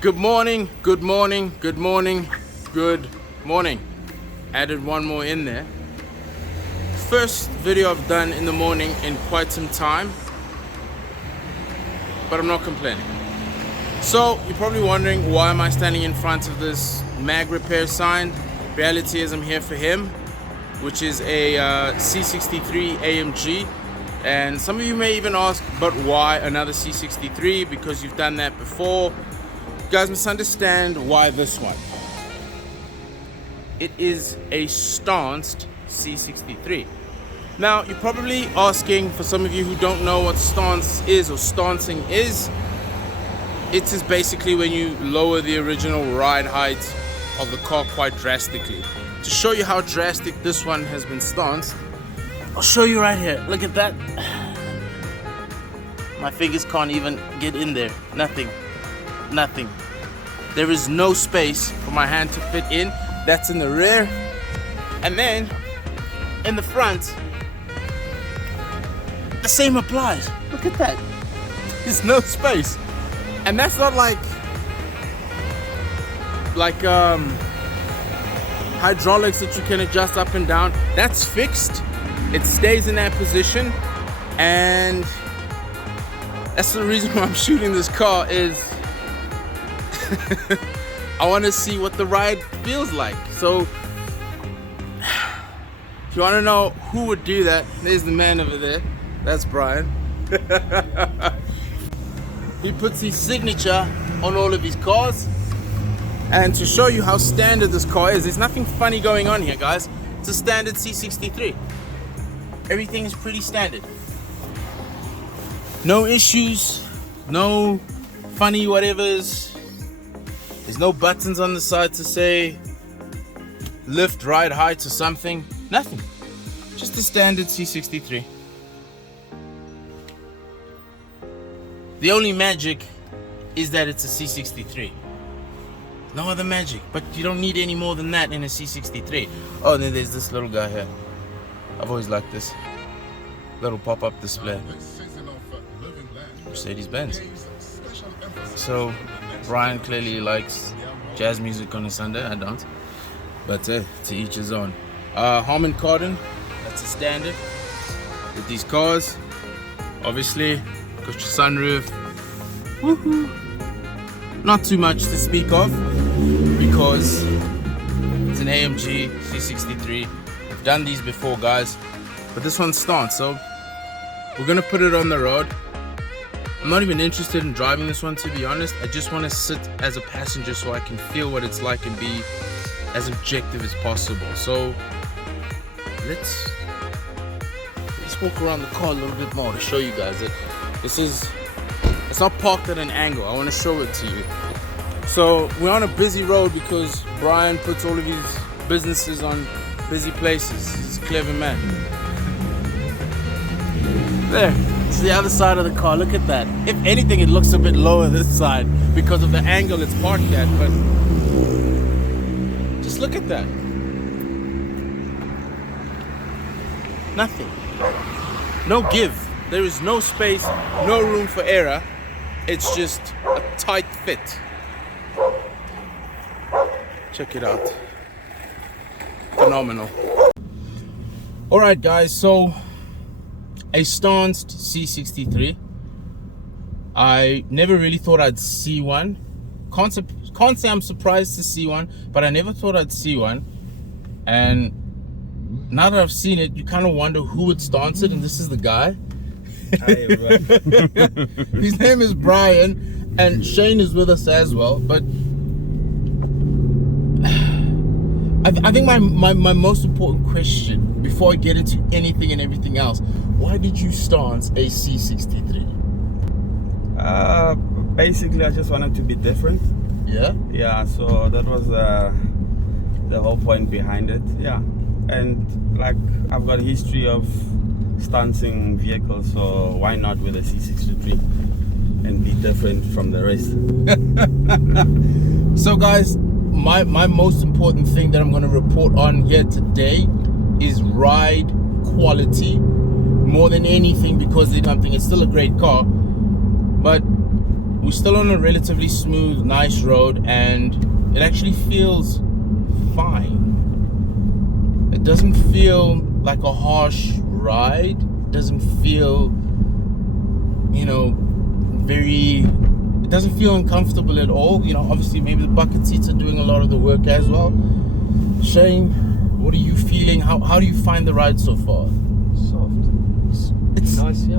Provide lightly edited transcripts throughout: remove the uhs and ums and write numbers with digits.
Good morning, good morning, good morning, good morning. Added one more in there. First video I've done in the morning in quite some time, but I'm not complaining. So you're probably wondering, why am I standing in front of this mag repair sign? Reality is I'm here for him, which is a C63 AMG. And some of you may even ask, but why another C63? Because you've done that before. You guys must understand why this one. It is a stanced C63. Now, you're probably asking, for some of you who don't know what stance is or stancing is, it is basically when you lower the original ride height of the car quite drastically. To show you how drastic this one has been stanced, I'll show you right here. Look at that. My fingers can't even get in there. Nothing. There is no space for my hand to fit in. That's in the rear. And then in the front, the same applies. Look at that. There's no space. And that's not like hydraulics that you can adjust up and down. That's fixed. It stays in that position. And that's the reason why I'm shooting this car is I want to see what the ride feels like. So if you want to know who would do that, there's the man over there. That's Brian. He puts his signature on all of his cars. And to show you how standard this car is, there's nothing funny going on here, guys. It's a standard C63. Everything is pretty standard. No issues, no funny whatevers. There's no buttons on the side to say lift, ride height or something. Nothing. Just a standard C63. The only magic is that it's a C63. No other magic, but you don't need any more than that in a C63. Oh, and then there's this little guy here. I've always liked this little pop-up display. Mercedes-Benz. So Brian clearly likes jazz music on a Sunday. I don't, but to each his own. Harman Kardon, that's a standard with these cars. Obviously, got your sunroof. Woohoo! Not too much to speak of because it's an AMG C63. We've done these before, guys, but this one's stanced, so we're gonna put it on the road. I'm not even interested in driving this one, to be honest. I just want to sit as a passenger so I can feel what it's like and be as objective as possible. So let's walk around the car a little bit more to show you guys it. It's not parked at an angle. I want to show it to you. So we're on a busy road because Brian puts all of his businesses on busy places. He's a clever man. There, it's the other side of the car. Look at that. If anything, it looks a bit lower this side because of the angle it's parked at, but just look at that. Nothing. No give. There is no space, no room for error. It's just a tight fit. Check it out. Phenomenal. Alright guys, so a stanced C63. I never really thought I'd see one. Can't say I'm surprised to see one, but I never thought I'd see one. And now that I've seen it, you kind of wonder who would stance it, and this is the guy. Hi everyone. His name is Brian, and Shane is with us as well. But I think my most important question before I get into anything and everything else, why did you stance a C63? Basically I just wanted to be different. Yeah, so that was the whole point behind it. Yeah, and like I've got a history of stancing vehicles, so why not with a C63 and be different from the rest? So guys, my most important thing that I'm going to report on here today is ride quality more than anything, because it's still a great car, but we're still on a relatively smooth, nice road, and it actually feels fine. It doesn't feel like a harsh ride. It doesn't feel, you know, it doesn't feel uncomfortable at all. You know, obviously maybe the bucket seats are doing a lot of the work as well. Shane, what are you feeling? How do you find the ride so far? Soft. It's nice, yeah.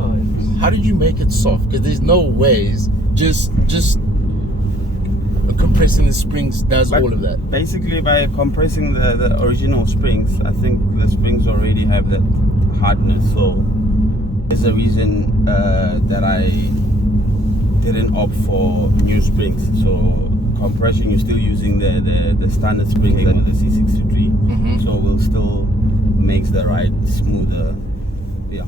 How did you make it soft? Because there's no ways. Just compressing the springs does all of that. Basically, by compressing the original springs, I think the springs already have that hardness. So there's a reason that I didn't opt for new springs. So compression, you're still using the standard springs with the C63. So it will still makes the ride smoother. Yeah.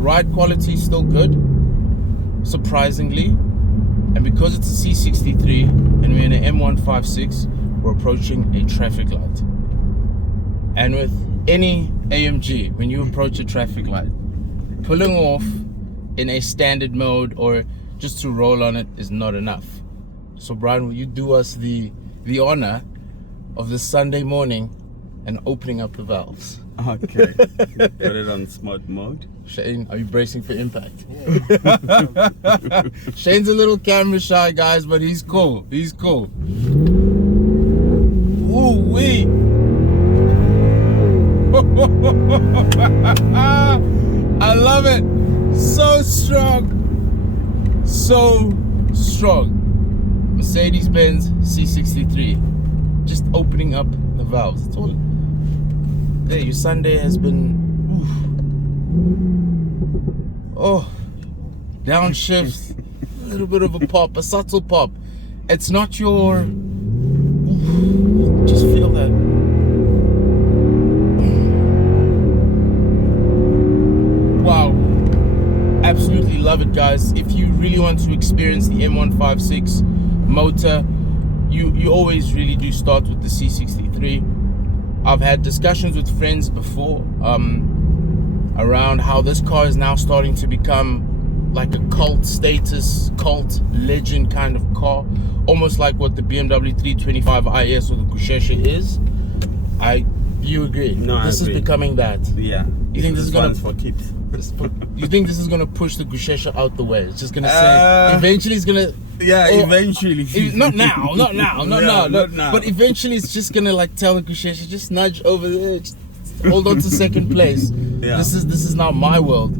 Ride quality is still good, surprisingly. And because it's a C63 and we're in an M156, we're approaching a traffic light. And with any AMG, when you approach a traffic light, pulling off in a standard mode or just to roll on it is not enough. So Brian, will you do us the honor of this Sunday morning and opening up the valves? Okay. Put it on smart mode. Shane, are you bracing for impact? Yeah. Shane's a little camera shy, guys, but he's cool. He's cool. Ooh wee! I love it. So strong. So strong. Mercedes-Benz C63. Just opening up the valves. That's all. There, your Sunday has been. Oof. Oh, downshift, a little bit of a pop, a subtle pop. It's not your. Oof, just feel that. Wow, absolutely love it, guys. If you really want to experience the M156 motor, you always really do start with the C63. I've had discussions with friends before around how this car is now starting to become like a cult status, cult legend kind of car, almost like what the BMW 325 IS or the Gushesha is. You agree? No, this I agree. is becoming that. Yeah. You think this is gonna for keeps? You think this is gonna push the Gushesha out the way? It's just gonna say eventually it's gonna. Yeah, eventually. Not now, not now, not Yeah, now, not now. But eventually it's just gonna like tell the Gushesha, just nudge over there, just hold on to second place. Yeah. This is now my world,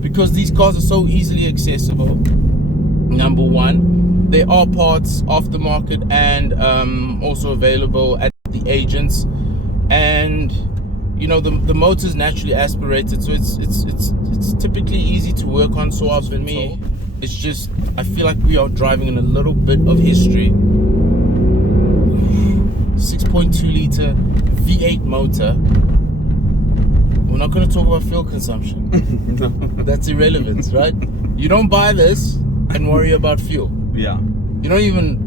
because these cars are so easily accessible. Number one, they are parts aftermarket and also available at the agents, and you know the motor's naturally aspirated, so it's typically easy to work on. So for me, it's just I feel like we are driving in a little bit of history. 6.2 liter V8 motor. We're not going to talk about fuel consumption. No. That's irrelevant, right? You don't buy this and worry about fuel. Yeah. You don't even,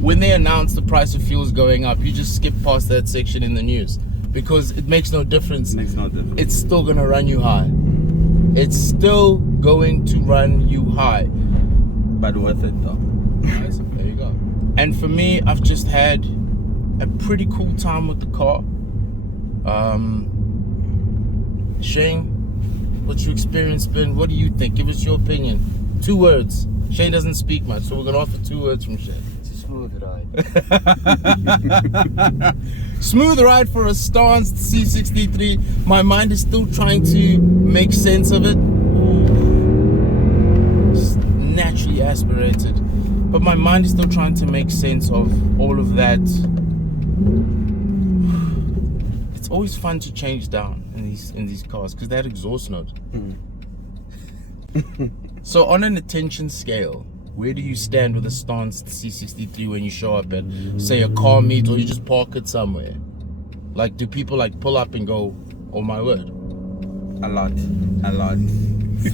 when they announce the price of fuel is going up, you just skip past that section in the news because it makes no difference. Makes no difference. It's still going to run you high. It's still going to run you high. But worth it though. Nice. There you go. And for me, I've just had a pretty cool time with the car. Shane, what's your experience been? What do you think? Give us your opinion. 2 words. Shane doesn't speak much, so we're gonna offer 2 words from Shane. It's a smooth ride. Smooth ride for a Stanced C63. My mind is still trying to make sense of it. Just naturally aspirated, but my mind is still trying to make sense of all of that. It's always fun to change down in these cars because that exhaust note. So on an attention scale, where do you stand with a Stanced C63 when you show up at, say, a car meet or you just park it somewhere? Like, do people like pull up and go, oh my word? A lot.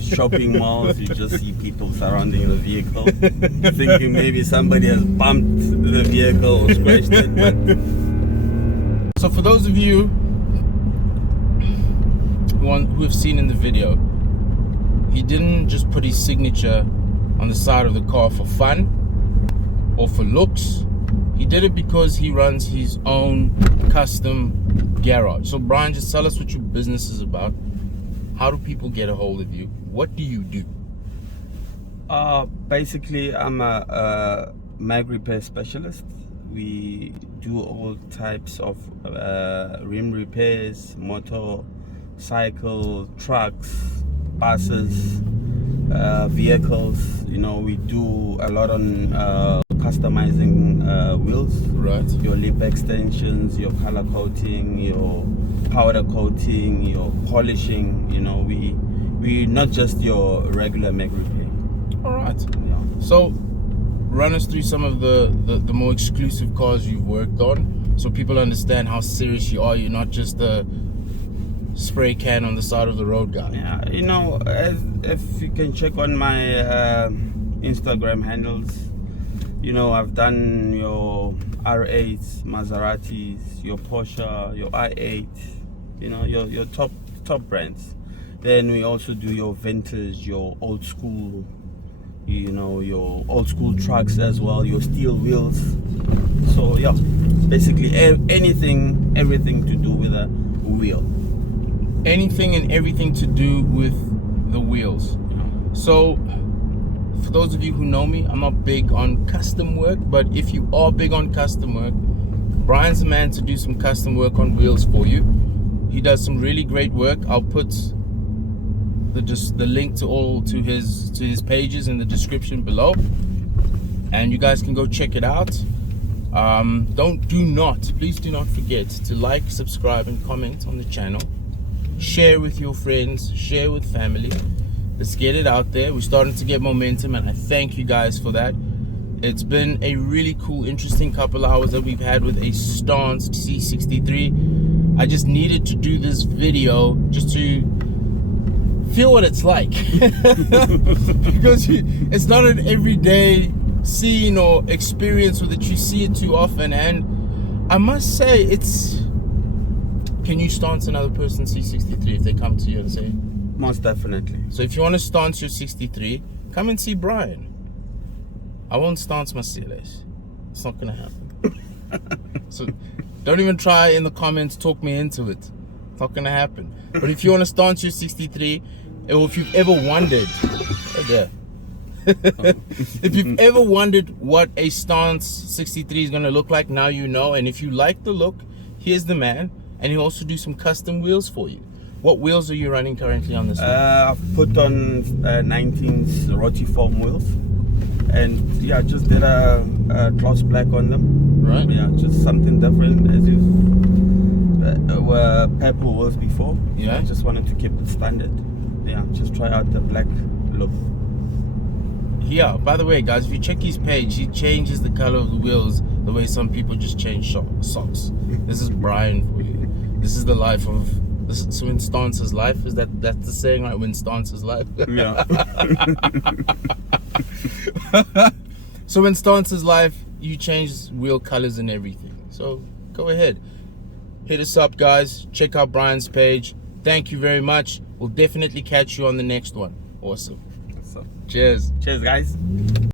Shopping malls, you just see people surrounding the vehicle, thinking maybe somebody has bumped the vehicle or scratched it. But so for those of you who have seen in the video, he didn't just put his signature on the side of the car for fun or for looks. He did it because he runs his own custom garage. So Brian, just tell us what your business is about. How do people get a hold of you? What do you do? Basically, I'm a mag repair specialist. We do all types of rim repairs, motorcycle, trucks, buses, vehicles. You know, we do a lot on customizing wheels. Right. Your lip extensions, your color coating, your powder coating, your polishing. You know, we not just your regular mag repair. All right. Yeah. So run us through some of the more exclusive cars you've worked on, so people understand how serious you are. You're not just a spray can on the side of the road guy. Yeah, you know, if you can check on my Instagram handles, you know, I've done your R8s, Maseratis, your Porsche, your i8, you know, your top brands. Then we also do your vintage, your old school, you know, your old school trucks as well, your steel wheels. So yeah, basically everything to do with a wheel. Anything and everything to do with the wheels. So for those of you who know me, I'm not big on custom work, but if you are big on custom work, Brian's the man to do some custom work on wheels for you. He does some really great work. I'll put the link to his pages in the description below, and you guys can go check it out. Please do not forget to like, subscribe, and comment on the channel. Share with your friends, share with family. Let's get it out there. We're starting to get momentum, and I thank you guys for that. It's been a really cool, interesting couple hours that we've had with a Stanced C63. I just needed to do this video just to feel what it's like, because it's not an everyday scene or experience that you see it too often. And I must say, it's, can you stance another person's C63 if they come to you and say? Most definitely. So if you want to stance your 63, come and see Brian. I won't stance my CLS. It's not gonna happen. So don't even try in the comments talk me into it. It's not gonna happen. But if you want to stance your 63, or if you've ever wondered, if you've ever wondered what a Stanced 63 is gonna look like, now you know. And if you like the look, here's the man, and he'll also do some custom wheels for you. What wheels are you running currently on this one? I've put on 19s roti foam wheels, and yeah, just did a gloss black on them. Right. Yeah, just something different, as if were purple wheels before. Yeah. I just wanted to keep it standard. Yeah, just try out the black look. Yeah, by the way, guys, if you check his page, he changes the color of the wheels the way some people just change socks. This is Brian for you. This is the life of, this is Win Stance's life. Is that's the saying, right? Win Stance's life. Yeah. So in Stance's life, you change wheel colors and everything. So go ahead, hit us up, guys. Check out Brian's page. Thank you very much. We'll definitely catch you on the next one. Awesome. So, Cheers. cheers, guys.